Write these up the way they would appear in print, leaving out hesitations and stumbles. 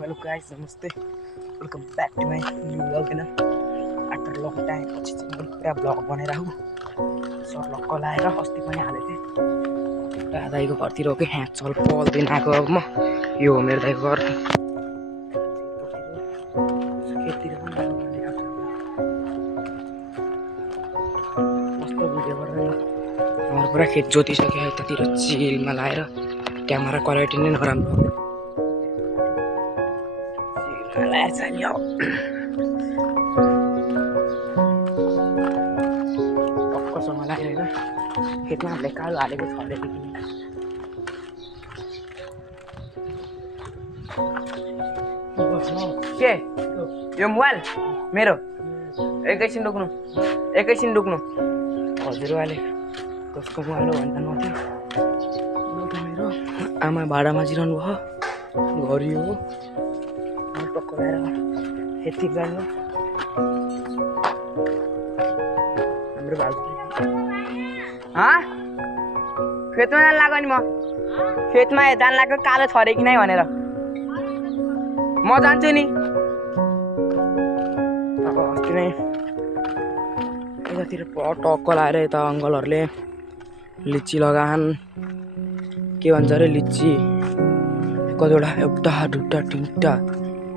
Hello guys, namaste. Welcome back to my new vlog. After long time पछि चाहिँ मैले पुरा भ्लग बनाएर आऊ सर लक्क लाएर अस्ति पनि हालेको थिएँ पुरा दाइको घरतिर हो कि ह्याक चल पल्दिन आएको अब म यो हो मेरो दाइको घर खेततिर पनि जानु पर्ने मस्त भिडियो गरेर हाम्रो पुरा खेत जोतिसक्यो यतातिर चिलमा लाएर क्यामेरा क्वालिटी नै नराम्रो लाएर चाहियो टक्कसँग लागेर खेतमा हामीले कालो हालेको छ अरेदेखि के यो मोबाइल मेरो एकैछिन डुक्नु हजुरबाले कसको मोबाइल हो भन्दा नथ्यो मेरो आमा भाडामा जिरहनु भयो घरि हो टक्क लाएर यति जानु हाम्रो भाउजू खेतमा जान लाग्यो नि म खेतमा जान लाग्यो कालो छरे कि नै भनेर म जान्छु नि अब अस्ति नै यतातिर टक्क लाएर यता अङ्कलहरूले लिची लगान के भन्छ अरे लिची कतिवटा एउटा दुईवटा तिनवटा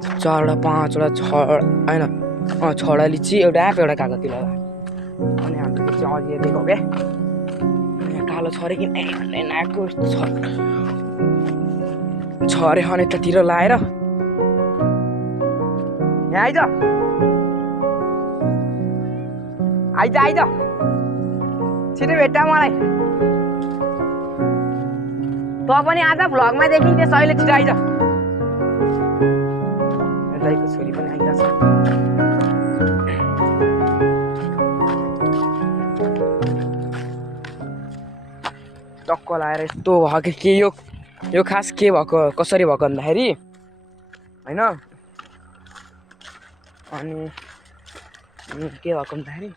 चारवटा पाँचवटा होइन छवटा लिची एउटा आँप एउटा कागती लगा अनि हाम्रो चाहिँ अझै दिएको क्या कालो छरे कि नै भन्ने नाकको छरे अनि यतातिर लाएर यहाँ आइज छिटो भेट्टा मलाई त पनि आज भ्लगमा देखिन्थ्यो सहिले छिटो आइज दाइको छोरी पनि आइरहेछ टक्क लाएर यस्तो भयो कि के यो खास के भएको कसरी भएको भन्दाखेरि होइन अनि के भएको भन्दाखेरि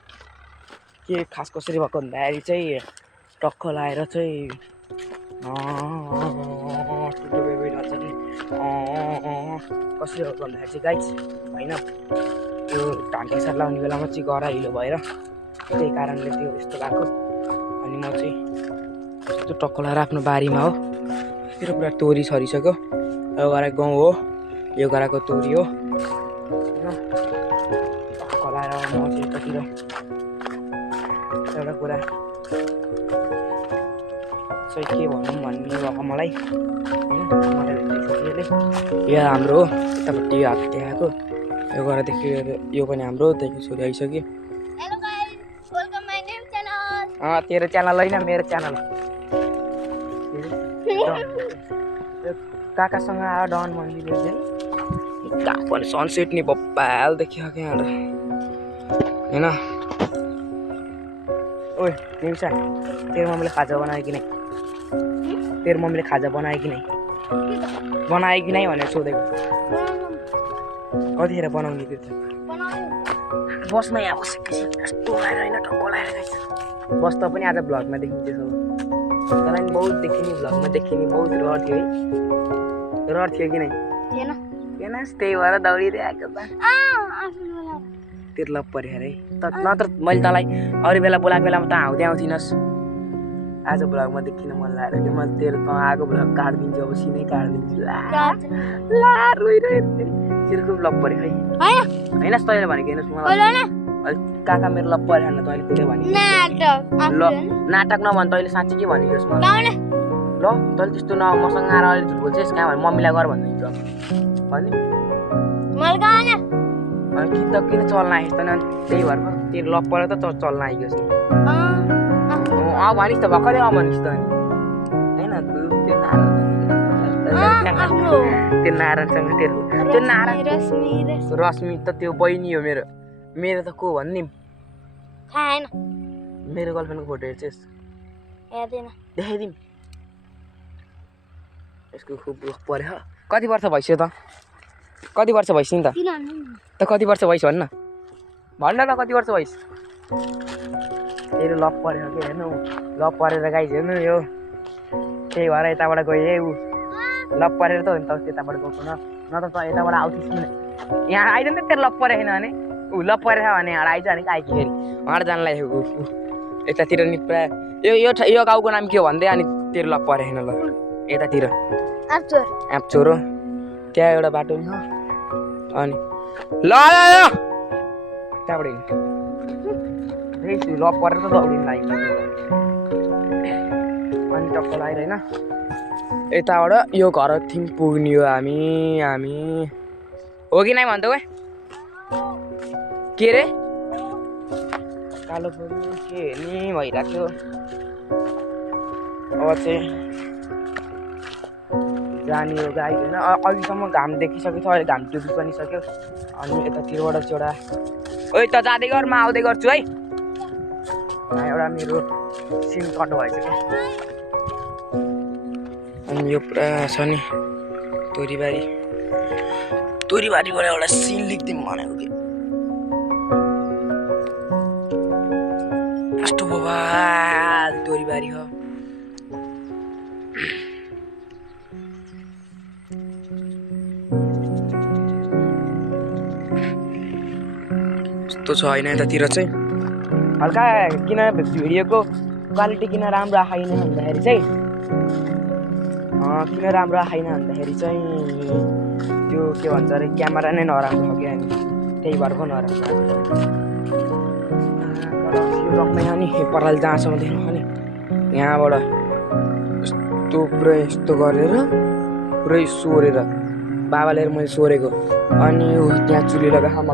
के खास कसरी भएको भन्दाखेरि चाहिँ टक्क लाएर चाहिँ कसरी भएको भन्दाखेरि चाहिँ गाइस होइन त्यो ढान्टे सार लाउने बेलामा चाहिँ गरा हिलो भएर त्यही कारणले त्यो यस्तो भएको अनि म चाहिँ यस्तो टक्क लाएर आफ्नो बारीमा हो त्यो पुरा तोरी छरिसक्यो यो गराको गाउँ हो यो गराको तोरी हो होइन टक्क लाएर म चाहिँ यतातिर एउटा कुरा चाहिँ के भनौँ भन्ने भएको मलाई होइन मलाई भेट्दैछ यो हाम्रो हो यतापट्टि हात देखाएको यो गरादेखि यो पनि हाम्रो त्यहाँदेखि छोरी आइसक्यो तेरो च्यानल होइन मेरो च्यानल काकासँग आयो डन मन्दिर कहाँ पनि सनसेट नि बब्बाल देखियो क्या होइन ओए निमिषा तेरो मम्मीले खाजा बनायो कि नै तेरो मम्मीले खाजा बनायो कि नै भनेर सोधेको कतिखेर बनाउने त्यो बस्न यहाँ बसेको यस्तो लाएर होइन टक्क लाएर गएछ बस्दा पनि आज भ्लगमा देखिन्छ सब तर पनि बहुत देखिने भ्लगमा देखिने बहुत रहर थियो कि नै थिएन त्यही भएर दौडिरहेको तेरो लप पऱ्यो अरे नत्र मैले तँलाई अरू बेला बोलाएको बेलामा त आउँथिनस् आज भ्लगमा देखिन मन लाग्यो कि मैले तेरो त आएको भ्लग काटिदिन्छु अब सिनै काटिदिन्छु ला तेरोको लप पऱ्यो है होइन तैँले भनेको हेर्नुहोस् मलाई काका मेरो लप पऱ्यो होइन तैँले त्यसले भने ल नाटक नभन् तैँले साँच्ची के भनेको मलाई ल तैँले त्यस्तो मसँग आएर अहिले झुट बोल्छस् कहाँ भने मम्मीलाई गर भनिदिन्छु भने अनि किन चल्न आएछ त त्यही भएर तेरो लप पऱ्यो त चल्न आइगयोस् नि भनिस् त भर्खरै भनिस् त होइन त्यो नारायणसँग त्यो नारायण रश्मि त त्यो बहिनी हो मेरो त को भन्ने मेरो गर्लफ्रेन्डको फोटो हेर्छस् देखाइदिउँ यसको खुब लक पऱ्यो कति वर्ष भइसक्यो त कति वर्ष भइसक्यो नि त कति वर्ष भइस भन्न त कति वर्ष भइस तेरो लप पऱ्यो कि हेर्नु लप परेर गाइस हेर्नु यो त्यही भएर यताबाट गएँ ऊ लप परेर त हो नि त त्यताबाट गएको न नत्र त यताबाट आउँथिस् नि यहाँ आइज नि त तेरो लप परेको छैन भने ऊ लप परेछ भने यहाँ आइज भने काहीँ फेरि उहाँबाट जानलाई यतातिर नि प्रायः यो गाउँको नाम के हो भन्दै अनि तेरो लप परेको छैन ल यतातिर एप्चोर हो त्यहाँ एउटा बाटो नि छ अनि ल त्यहाँबाट लप परेर त दौडिनु लाग्यो अनि टक्क लाग्यो होइन यताबाट यो घर थिम पुग्ने हो हामी हो कि नै भन्छ के रे कालो पुग्नु के नि भइरहेको अब चाहिँ जाने हो गाई होइन अघिसम्म घाम देखिसकेको छ अहिले घाम डुबी पनि सक्यो अनि यतातिरबाट चाहिँ एउटा ओइ त जाँदै गर म आउँदै गर्छु है एउटा मेरो सिन कट भइसक्यो अनि यो पुरा छ नि तोरीबारीबाट एउटा सिन लेख्दिउँ भनेको कि कस्तो बवाल तोरीबारी हो यस्तो छ होइन यतातिर चाहिँ हल्का किन भिडियोको क्वालिटी किन राम्रो आएन भन्दाखेरि चाहिँ त्यो के भन्छ अरे क्यामेरा नै नराम्रो हो क्या त्यही भएर पो नराम्रो यो रकमै हो नि पराल जहाँसम्म देख्नु हो नि यहाँबाट यस्तो पुरै यस्तो गरेर पुरै सोरेर बाबाले मैले सोरेको अनि त्यहाँ चुली लगाएको